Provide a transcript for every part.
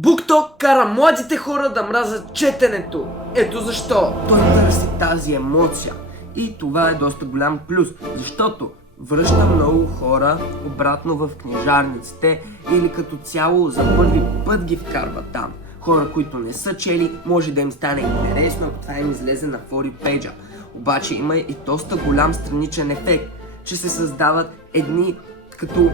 BookTok кара младите хора да мразят четенето. Ето защо. Той търси тази емоция. И това е доста голям плюс, защото връща много хора обратно в книжарниците или като цяло за първи път ги вкарва там. Хора, които не са чели, може да им стане интересно, ако това им излезе на For You пейджа. Обаче има и доста голям страничен ефект, че се създават едни като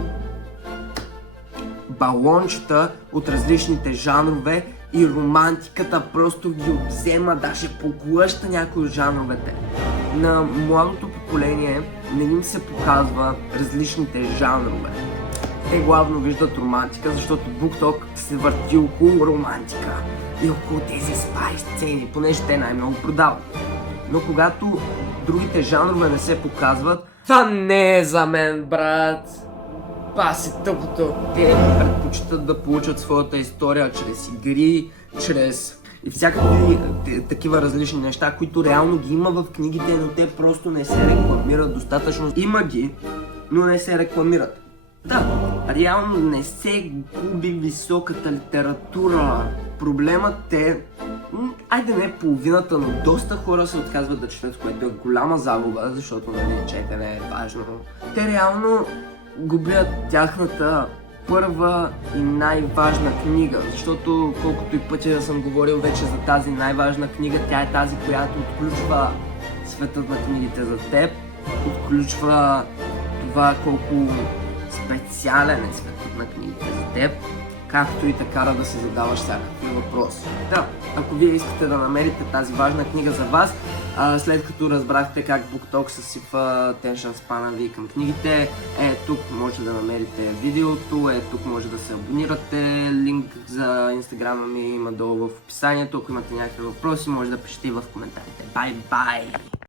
балончета от различните жанрове и романтиката просто ги обзема, даже поглъща някои от жанровете. На младото поколение не им се показва различните жанрове. Те главно виждат романтика, защото BookTok се върти около романтика и около тези спай сцени, понеже те най-много продават. Но когато другите жанрове не се показват, това не е за мен, брат. Паси тъпото. Те предпочитат да получат своята история чрез игри, чрез и всякакви такива различни неща, които реално ги има в книгите, но те просто не се рекламират достатъчно. Има ги, но не се рекламират. Да, реално не се губи високата литература. Проблемът е, айде не половината, но доста хора се отказват да четат, което е голяма загуба, защото нали четене е важно. Те реално губят тяхната първа и най-важна книга, защото колкото и пъти да съм говорил вече за тази най-важна книга, тя е тази, която отключва светът на книгите за теб, отключва това колко специален е светът на книгите за теб, както и те кара да си задаваш всякакви въпроси. Да, ако вие искате да намерите тази важна книга за вас, след като разбрахте как BookTok съсипва attention span ви към книгите, тук може да намерите видеото, тук може да се абонирате, линк за инстаграма ми има долу в описанието, ако имате някакви въпроси може да пишете и в коментарите. Бай-бай!